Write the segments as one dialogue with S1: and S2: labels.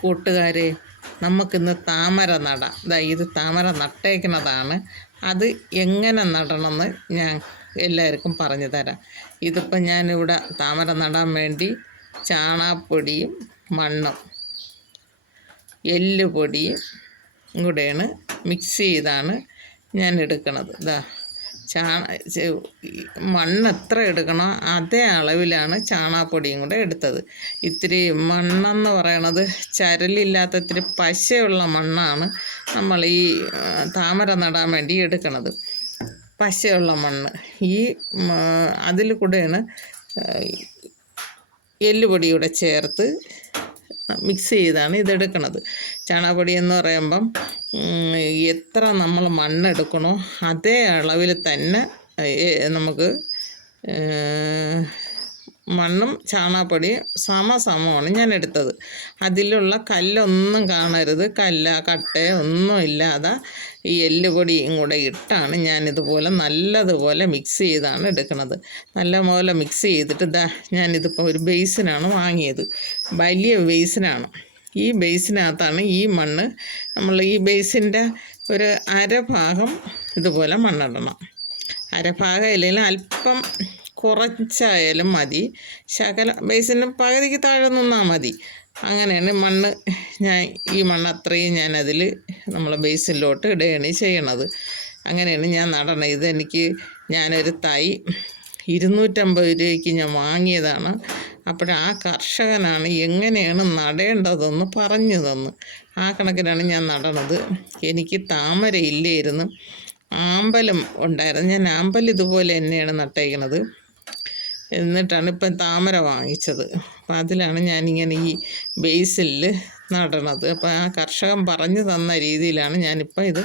S1: കൂട്ടുകാരെ നമുക്കിന്ന് താമര നടാം. ഇതാ ഇത് താമര നട്ടേക്കുന്നതാണ് അത് എങ്ങനെ നടണമെന്ന് ഞാൻ എല്ലാവർക്കും പറഞ്ഞു തരാം. ഇതിപ്പോൾ ഞാനിവിടെ താമര നടാൻ വേണ്ടി ചാണാപ്പൊടിയും മണ്ണും എല്ലുപൊടിയും കൂടെയാണ് മിക്സ് ചെയ്താണ് ഞാൻ എടുക്കുന്നത് ഇതാ ചെ- മണ്ണ് എത്ര എടുക്കണോ അതേ അളവിലാണ് ചാണാപ്പൊടിയും കൂടെ എടുത്തത്. ഇത്തിരി മണ്ണെന്ന് പറയണത് ചരലില്ലാത്ത ഇത്തിരി പശയുള്ള മണ്ണാണ് നമ്മൾ ഈ താമര നടാൻ വേണ്ടി എടുക്കണത്. പശയുള്ള മണ്ണ്. ഈ അതിൽ കൂടെയാണ് എല്ലുപൊടി കൂടെ ചേർത്ത് മിക്സ് ചെയ്താണ് ഇതെടുക്കണത്. ചാണകപ്പൊടി എന്ന് പറയുമ്പം എത്ര നമ്മൾ മണ്ണെടുക്കണോ അതേ അളവിൽ തന്നെ നമുക്ക് മണ്ണും ചാണകപ്പൊടിയും സമസമമാണ് ഞാൻ എടുത്തത്. അതിലുള്ള കല്ലൊന്നും കാണരുത്. കല്ല കട്ട ഒന്നും ഇല്ലാതെ ഈ എല്ലുപൊടിയും കൂടെ ഇട്ടാണ് ഞാനിതുപോലെ നല്ലതുപോലെ മിക്സ് ചെയ്താണ് എടുക്കുന്നത്. നല്ലപോലെ മിക്സ് ചെയ്തിട്ട് ഇതാ ഞാനിതിപ്പോൾ ഒരു ബേസിനാണ് വാങ്ങിയത്. വലിയ ബേസിനാണ് ഈ ബേസിനകത്താണ് ഈ മണ്ണ്. നമ്മൾ ഈ ബേസിന്റെ ഒരു അരഭാഗം ഇതുപോലെ മണ്ണിടണം. അരഭാഗം ഇല്ലെങ്കിൽ അല്പം കുറച്ചായാലും മതി. ശകല ബേസിന് പകുതിക്ക് താഴെ നിന്നാൽ മതി. അങ്ങനെയാണ് മണ്ണ് ഞാൻ ഈ മണ്ണ് അത്രയും ഞാൻ അതിൽ നമ്മൾ ബേസിലോട്ട് ഇടുകയാണ് ചെയ്യണത്. അങ്ങനെയാണ് ഞാൻ നടണത്. ഇതെനിക്ക് ഞാനൊരു തൈ ഇരുന്നൂറ്റമ്പത് രൂപയ്ക്ക് ഞാൻ വാങ്ങിയതാണ്. അപ്പോൾ ആ കർഷകനാണ് എങ്ങനെയാണ് നടേണ്ടതെന്ന് പറഞ്ഞു തന്നു ആ കണക്കിനാണ് ഞാൻ നടണത്. എനിക്ക് താമര ഇല്ലായിരുന്നു ആമ്പലം ഉണ്ടായിരുന്നു. ഞാൻ ആമ്പൽ ഇതുപോലെ തന്നെയാണ് നട്ടേക്കണത്. എന്നിട്ടാണ് ഇപ്പം താമര വാങ്ങിച്ചത്. അപ്പം അതിലാണ് ഞാനിങ്ങനെ ഈ ബേസിൽ നടണത്. അപ്പോൾ ആ കർഷകൻ പറഞ്ഞു തന്ന രീതിയിലാണ് ഞാനിപ്പോൾ ഇത്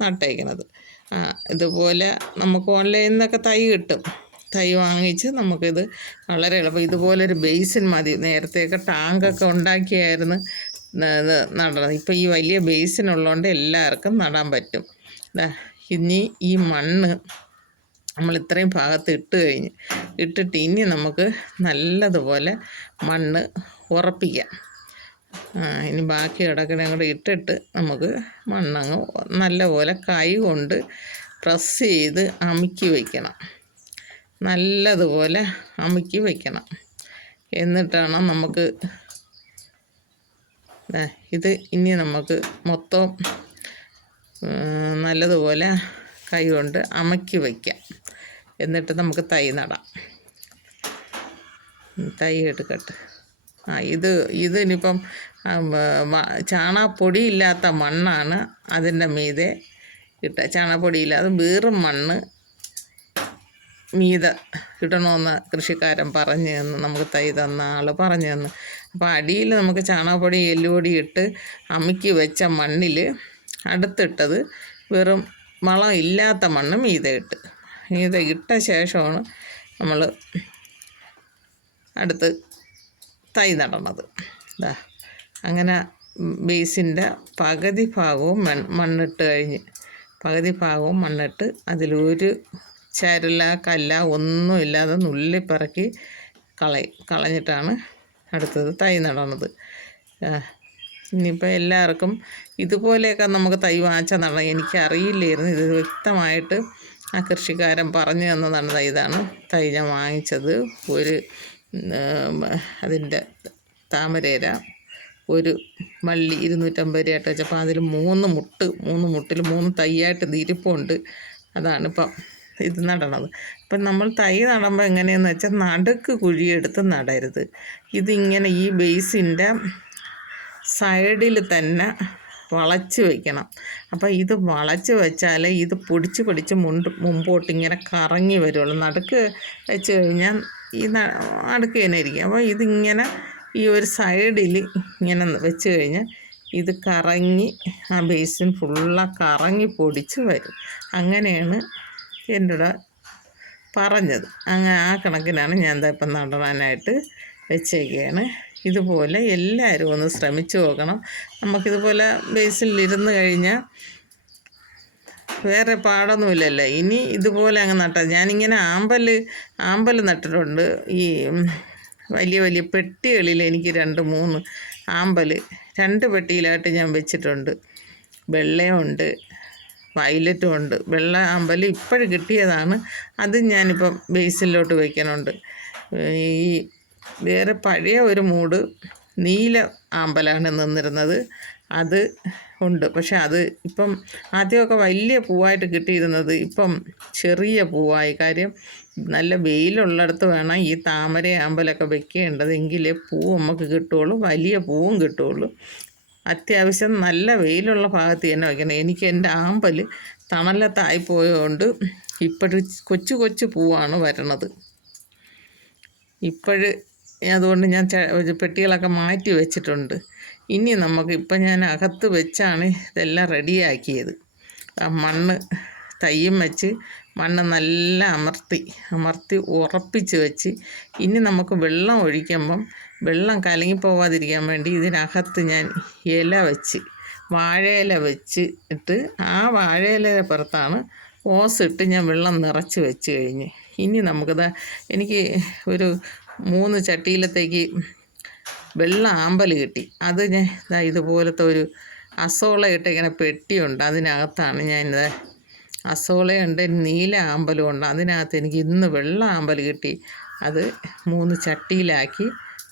S1: നട്ടേക്കണത്. ആ, ഇതുപോലെ നമുക്ക് ഓൺലൈനിൽ നിന്നൊക്കെ തൈ കിട്ടും. തൈ വാങ്ങിച്ച് നമുക്കിത് വളരെ എളുപ്പം. ഇതുപോലൊരു ബേസിൻ മതി. നേരത്തെയൊക്കെ ടാങ്കൊക്കെ ഉണ്ടാക്കിയായിരുന്നു നടണം ഇപ്പം ഈ വലിയ ബേസിനുള്ളതുകൊണ്ട് എല്ലാവർക്കും നടാൻ പറ്റും. ഇനി ഈ മണ്ണ് നമ്മൾ ഇത്രയും ഭാഗത്ത് ഇട്ട് കഴിഞ്ഞ് ഇട്ടിട്ട് ഇനി നമുക്ക് നല്ലതുപോലെ മണ്ണ് ഉറപ്പിക്കാം. ഇനി ബാക്കി കിടക്കണേ കൂടെ ഇട്ടിട്ട് നമുക്ക് മണ്ണങ്ങ് നല്ലപോലെ കൈ കൊണ്ട് പ്രസ് ചെയ്ത് അമുക്കി വയ്ക്കണം നല്ലതുപോലെ അമുക്കി വയ്ക്കണം എന്നിട്ടാണ് നമുക്ക് ഇത് ഇനി നമുക്ക് മൊത്തം നല്ലതുപോലെ കൈ കൊണ്ട് അമക്കി വയ്ക്കാം എന്നിട്ട് നമുക്ക് തൈ നടാം. തൈ എടുക്കട്ടെ. ആ ഇത് ഇതിനിപ്പം ചാണാപ്പൊടി ഇല്ലാത്ത മണ്ണാണ് അതിന്റെ മീതെ ഇട്ട. ചാണാപ്പൊടിയില്ലാതെ വേറും മണ്ണ് മീത കിട്ടണമെന്ന് കൃഷിക്കാരൻ പറഞ്ഞു തന്നു. നമുക്ക് തൈ തന്ന ആൾ പറഞ്ഞു തന്നു. അപ്പോൾ അടിയിൽ നമുക്ക് ചാണകപ്പൊടി എല്ലുപൊടി ഇട്ട് അമുക്കി വെച്ച മണ്ണിൽ അടുത്തിട്ടത് വെറും വളം ഇല്ലാത്ത മണ്ണ് മീത ഇട്ട്. മീത ഇട്ട ശേഷമാണ് നമ്മൾ അടുത്ത് തൈ നടണത്. ഇതാ അങ്ങനെ ബേസിന്റെ പകുതി ഭാഗവും മണ്ണിട്ട് കഴിഞ്ഞ് പകുതി ഭാഗവും മണ്ണിട്ട് അതിലൊരു ചരല കല്ല ഒന്നും ഇല്ലാതെ നുള്ളിപ്പറക്കി കളയും കളഞ്ഞിട്ടാണ് അടുത്തത് തൈ നടണത് ഇനിയിപ്പോൾ എല്ലാവർക്കും ഇതുപോലെയൊക്കെ നമുക്ക് തൈ വാങ്ങിച്ചാൽ നടണം എനിക്കറിയില്ലായിരുന്നു. ഇത് വ്യക്തമായിട്ട് ആ കൃഷിക്കാരൻ പറഞ്ഞു തന്നതാണ്. തൈ ഇതാണ് തൈ ഞാൻ വാങ്ങിച്ചത്. ഒരു അതിന്റെ താമരേര ഒരു വള്ളി ഇരുന്നൂറ്റമ്പത് രൂപയായിട്ട് വെച്ചപ്പോൾ അതിൽ മൂന്ന് മുട്ട് മൂന്ന് മുട്ടിൽ മൂന്ന് തൈയായിട്ട് ഇരിപ്പുണ്ട് അതാണ് ഇപ്പം ഇത് നടണത്. അപ്പം നമ്മൾ തൈ നടുമ്പോൾ എങ്ങനെയെന്ന് വെച്ചാൽ നടുക്ക് കുഴിയെടുത്ത് നടരുത്. ഇതിങ്ങനെ ഈ ബേസിന്റെ സൈഡിൽ തന്നെ വളച്ച് വയ്ക്കണം അപ്പോൾ ഇത് വളച്ച് വെച്ചാൽ ഇത് പൊടിച്ച് പൊടിച്ച് മുണ്ട് മുമ്പോട്ട് ഇങ്ങനെ കറങ്ങി വരുള്ളൂ. നടുക്ക് വെച്ച് കഴിഞ്ഞാൽ ഈ നടുക്ക് തന്നെ ഇരിക്കും. അപ്പോൾ ഇതിങ്ങനെ ഈ ഒരു സൈഡിൽ ഇങ്ങനെ വെച്ച് കഴിഞ്ഞാൽ ഇത് കറങ്ങി ആ ബേസിൻ ഫുള്ള കറങ്ങി പൊടിച്ച് വരും. അങ്ങനെയാണ് കൂടെ പറഞ്ഞത്. അങ്ങനെ ആ കണക്കിനാണ് ഞാൻ ഇപ്പം നടാനായിട്ട് വെച്ചേക്കുകയാണ് ഇതുപോലെ എല്ലാവരും ഒന്ന് ശ്രമിച്ചു നോക്കണം. നമുക്കിതുപോലെ ബേസിലിരുന്ന് കഴിഞ്ഞാൽ വേറെ പാടൊന്നുമില്ലല്ലോ. ഇനി ഇതുപോലെ അങ്ങ് നട്ടാൽ ഞാനിങ്ങനെ ആമ്പൽ ആമ്പൽ നട്ടിട്ടുണ്ട്. ഈ വലിയ വലിയ പെട്ടികളിൽ എനിക്ക് രണ്ട് മൂന്ന് ആമ്പൽ രണ്ട് പെട്ടിയിലായിട്ട് ഞാൻ വെച്ചിട്ടുണ്ട്. വെള്ളയുണ്ട്. വയലറ്റും ഉണ്ട് വെള്ള അമ്പലം ഇപ്പോഴും കിട്ടിയതാണ്. അത് ഞാനിപ്പം ബേസിലോട്ട് വയ്ക്കണുണ്ട്. ഈ വേറെ പഴയ ഒരു മൂട് നീല ആമ്പലാണ് നിന്നിരുന്നത്. അത് ഉണ്ട്. പക്ഷെ അത് ഇപ്പം ആദ്യമൊക്കെ വലിയ പൂവായിട്ട് കിട്ടിയിരുന്നത് ഇപ്പം ചെറിയ പൂവായി. കാര്യം നല്ല വെയിലുള്ളിടത്ത് വേണം ഈ താമര ആമ്പലൊക്കെ വെക്കേണ്ടത്. എങ്കിലേ പൂ നമുക്ക് കിട്ടുകയുള്ളൂ. വലിയ പൂവും കിട്ടുള്ളൂ അത്യാവശ്യം നല്ല വെയിലുള്ള ഭാഗത്ത് തന്നെ വയ്ക്കണം. എനിക്ക് എന്റെ ആമ്പൽ തണലത്തായി പോയതുകൊണ്ട് ഇപ്പോഴും കൊച്ചു കൊച്ചു പൂവാണ് വരണത്. ഇപ്പോഴ് അതുകൊണ്ട് ഞാൻ പെട്ടികളൊക്കെ മാറ്റി വെച്ചിട്ടുണ്ട്. ഇനി നമുക്ക് ഇപ്പം ഞാൻ അകത്ത് വെച്ചാണ് ഇതെല്ലാം റെഡിയാക്കിയത്. ആ മണ്ണ് തയ്യും വെച്ച് മണ്ണ് നല്ല അമർത്തി അമർത്തി ഉറപ്പിച്ച് വെച്ച് ഇനി നമുക്ക് വെള്ളം ഒഴിക്കുമ്പം വെള്ളം കലങ്ങിപ്പോവാതിരിക്കാൻ വേണ്ടി ഇതിനകത്ത് ഞാൻ ഇല വെച്ച് വാഴയില വെച്ച് ഇട്ട് ആ വാഴയിലയുടെ പുറത്താണ് ഓസ് ഇട്ട് ഞാൻ വെള്ളം നിറച്ച് വെച്ച് കഴിഞ്ഞ്. ഇനി നമുക്കിത് എനിക്ക് ഒരു മൂന്ന് ചട്ടിയിലത്തേക്ക് വെള്ളം ആമ്പൽ കിട്ടി. അത് ഞാൻ ഇതുപോലത്തെ ഒരു അസോള ഇട്ടിങ്ങനെ പെട്ടിയുണ്ട് അതിനകത്താണ് ഞാൻ ഇത് അസോളയുണ്ട് നീല ആമ്പലും ഉണ്ട്. അതിനകത്ത് എനിക്ക് ഇന്ന് വെള്ള ആമ്പൽ കിട്ടി. അത് മൂന്ന് ചട്ടിയിലാക്കി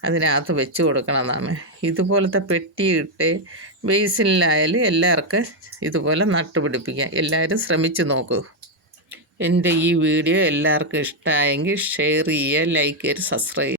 S1: അതിനകത്ത് വെച്ച് കൊടുക്കണമെന്നാണ് ഇതുപോലത്തെ പെട്ടിയിട്ട് ബേസിനിലായാലും എല്ലാവർക്കും ഇതുപോലെ നട്ടുപിടിപ്പിക്കാം എല്ലാവരും ശ്രമിച്ചു നോക്കൂ. എന്റെ ഈ വീഡിയോ എല്ലാവർക്കും ഇഷ്ടമായെങ്കിൽ ഷെയർ ചെയ്യുക ലൈക്ക് ചെയ്യുക സബ്സ്ക്രൈബ്